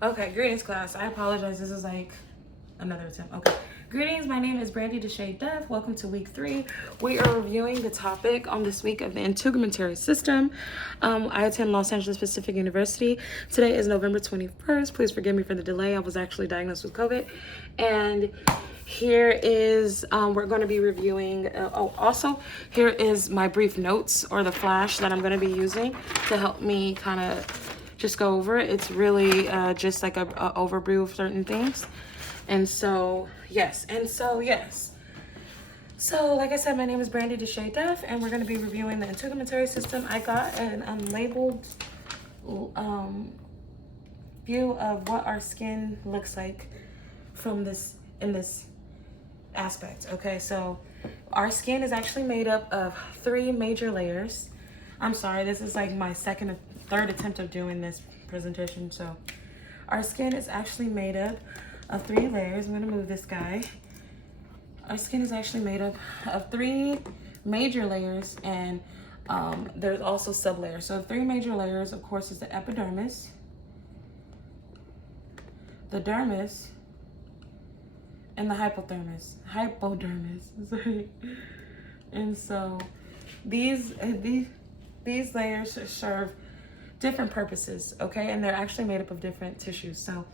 Okay, greetings class. I apologize. This is like another attempt. Okay. Greetings, my name is Brandi, Desha, Duff. Welcome to week 3. We are reviewing the topic on this week of the integumentary system. I attend Los Angeles Pacific University. Today is November 21st. Please forgive me for the delay. I was actually diagnosed with COVID. And here is, we're going to be reviewing, also, here is my brief notes or the flash that I'm going to be using to help me kind of just go over it. It's really just like a overview of certain things. And so, yes. So, like I said, my name is Brandi Desha Duff, and we're going to be reviewing the integumentary system. I got an unlabeled view of what our skin looks like from this, in this aspect. Okay, so our skin is actually made up of 3 major layers. I'm sorry, this is like my third attempt of doing this presentation. So our skin is actually made up of 3 layers. I'm gonna move this guy. Our skin is actually made up of 3 major layers, and there's also sublayers. So 3 major layers, of course, is the epidermis, the dermis, and the hypodermis. Sorry. And so these layers serve different purposes, okay? And they're actually made up of different tissues. So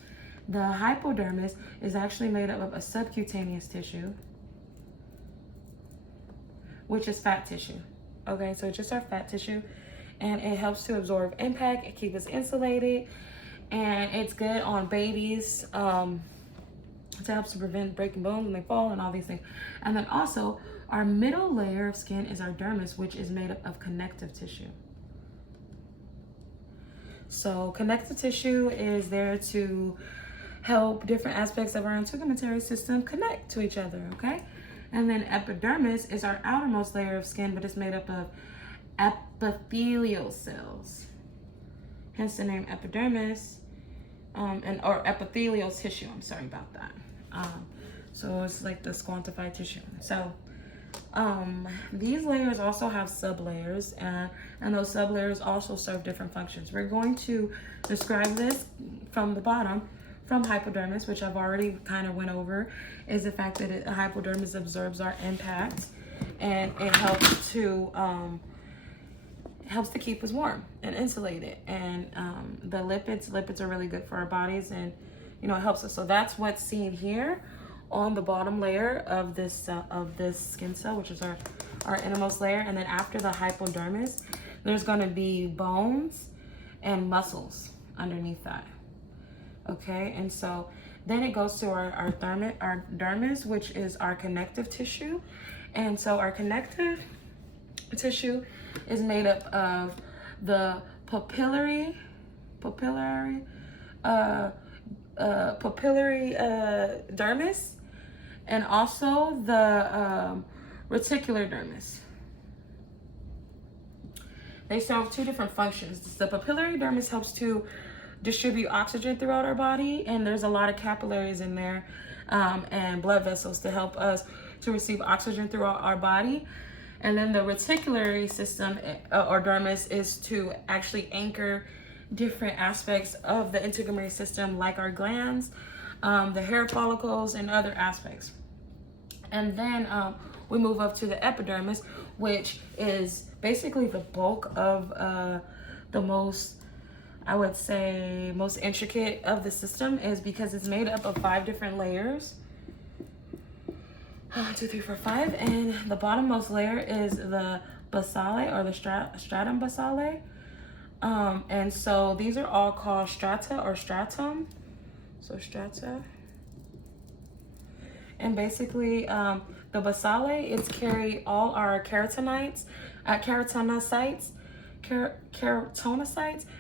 the hypodermis is actually made up of a subcutaneous tissue, which is fat tissue, okay? So it's just our fat tissue, and it helps to absorb impact, it keeps us insulated, and it's good on babies. It helps to prevent breaking bones when they fall and all these things. And then also, our middle layer of skin is our dermis, which is made up of connective tissue. So connective tissue is there to help different aspects of our integumentary system connect to each other, okay? And then epidermis is our outermost layer of skin, but it's made up of epithelial cells. Hence the name epidermis, or epithelial tissue. I'm sorry about that. So it's like this quantified tissue. So these layers also have sublayers, and those sublayers also serve different functions. We're going to describe this from the bottom. From hypodermis, which I've already kind of went over, is the fact that hypodermis absorbs our impact, and it helps to keep us warm and insulated. And the lipids are really good for our bodies, and it helps us. So that's what's seen here on the bottom layer of this skin cell, which is our innermost layer. And then after the hypodermis, there's going to be bones and muscles underneath that. Okay, and so then it goes to our dermis, which is our connective tissue. And so our connective tissue is made up of the papillary dermis, and also the reticular dermis. They serve 2 different functions. The papillary dermis helps to distribute oxygen throughout our body, and there's a lot of capillaries in there and blood vessels to help us to receive oxygen throughout our body. And then the reticular system or dermis is to actually anchor different aspects of the integumentary system, like our glands, the hair follicles, and other aspects. And then we move up to the epidermis, which is basically the bulk of the most intricate of the system, is because it's made up of 5 different layers. 1, 2, 3, 4, 5. And the bottommost layer is the basale, or the stratum basale. And so these are all called strata or stratum. So strata. And basically, the basale, it's carry all our keratinocytes,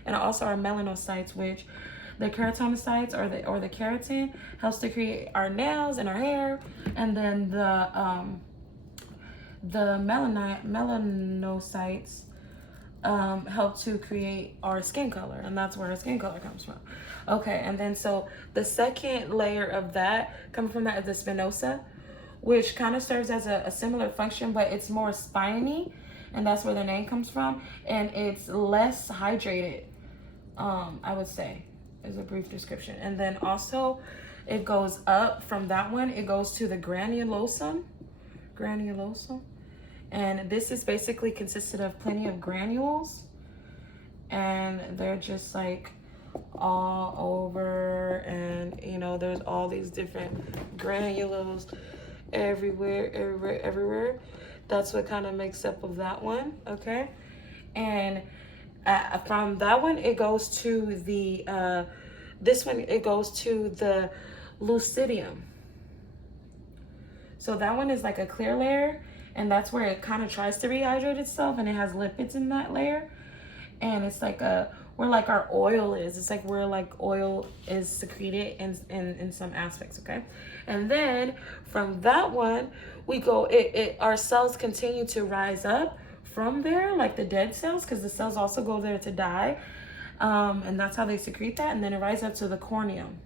and also our melanocytes, which the keratinocytes or the keratin helps to create our nails and our hair, and then the melanocytes help to create our skin color, and that's where our skin color comes from. Okay, and then so the second layer of that, coming from that, is the spinosa, which kind of serves as a similar function, but it's more spiny, and that's where the name comes from, and it's less hydrated, I would say. is a brief description. And then also it goes up from that one, it goes to the granulosum. And this is basically consisted of plenty of granules, and they're just like all over, and you know, there's all these different granules everywhere. That's what kind of makes up of that one, okay? And from that one, it goes to the, this one, it goes to the lucidium. So that one is like a clear layer, and that's where it kind of tries to rehydrate itself, and it has lipids in that layer. And it's like where like our oil is. It's like where like oil is secreted in some aspects, okay? And then from that one, we go, our cells continue to rise up from there, like the dead cells, because the cells also go there to die. And that's how they secrete that. And then it rises up to the corneum.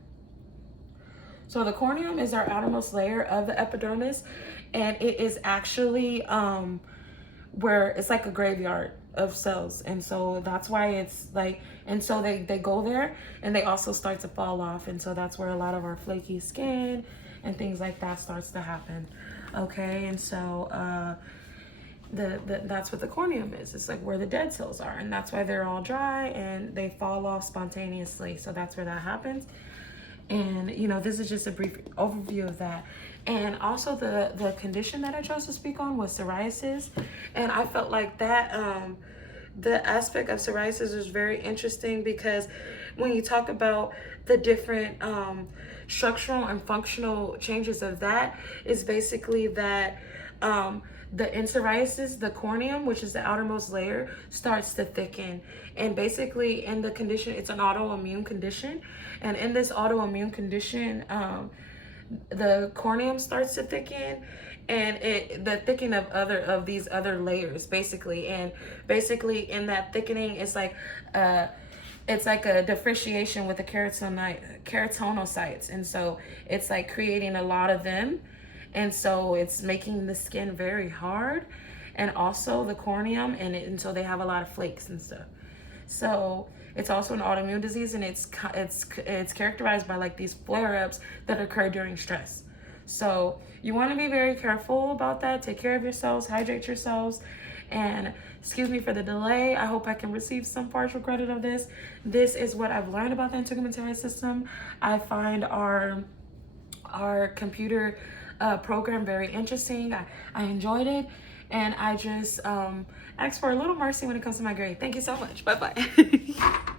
So the corneum is our outermost layer of the epidermis, and it is actually where it's like a graveyard of cells. And so that's why it's like, and so they go there and they also start to fall off. And so that's where a lot of our flaky skin and things like that starts to happen. Okay, and so that's what the corneum is. It's like where the dead cells are, and that's why they're all dry and they fall off spontaneously. So that's where that happens. And you know, this is just a brief overview of that. And also the condition that I chose to speak on was psoriasis, and I felt like that the aspect of psoriasis is very interesting, because when you talk about the different structural and functional changes of that, is basically that in psoriasis, the corneum, which is the outermost layer, starts to thicken. And basically in the condition, it's an autoimmune condition. And in this autoimmune condition, the corneum starts to thicken, and the thickening of these other layers, basically. And basically in that thickening, it's like a differentiation with the keratinocytes. And so it's like creating a lot of them. And so it's making the skin very hard, and also the corneum, and so they have a lot of flakes and stuff. So it's also an autoimmune disease, and it's characterized by like these flare-ups that occur during stress. So you want to be very careful about that. Take care of yourselves, hydrate yourselves, and excuse me for the delay. I hope I can receive some partial credit of this. This is what I've learned about the integumentary system. I find our computer program very interesting. I enjoyed it, and I just ask for a little mercy when it comes to my grade. Thank you so much. Bye-bye.